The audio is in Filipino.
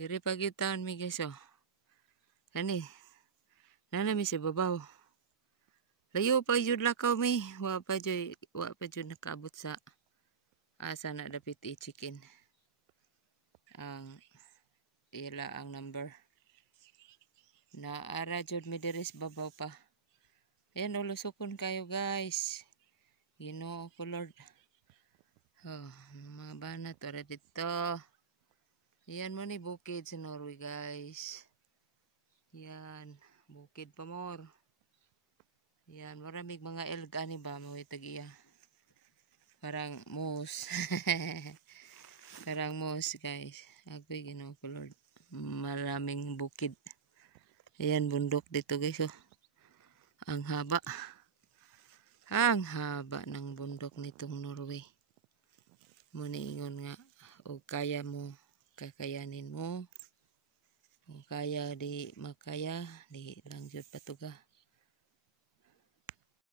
Diri pagyutan mi guys oh. Kani. Nana mi sa babaw. Layo pa jud lakaw mi. Wa pa jud nakaabot sa asa na dapit i-chicken. Ang ila ang number. Naara jud mi diri sa babaw pa. Ayan ulusokon kayo guys. Ginoo ko Lord. Oh, mga banat ora dito. Yan mo ni bukid sa Norway guys. Yan, bukid pa more. Yan, maraming mga elg ani ba mawitag iya. Parang moose. Parang moose guys. Agoy Ginoo ko Lord. Maraming bukid. Ayan bundok dito guys oh. Ang haba. Ang haba ng bundok nitong Norway. Muna ingon nga o kaya mo kakayanin mo. Kung kaya di makaya, di lang jud patuga.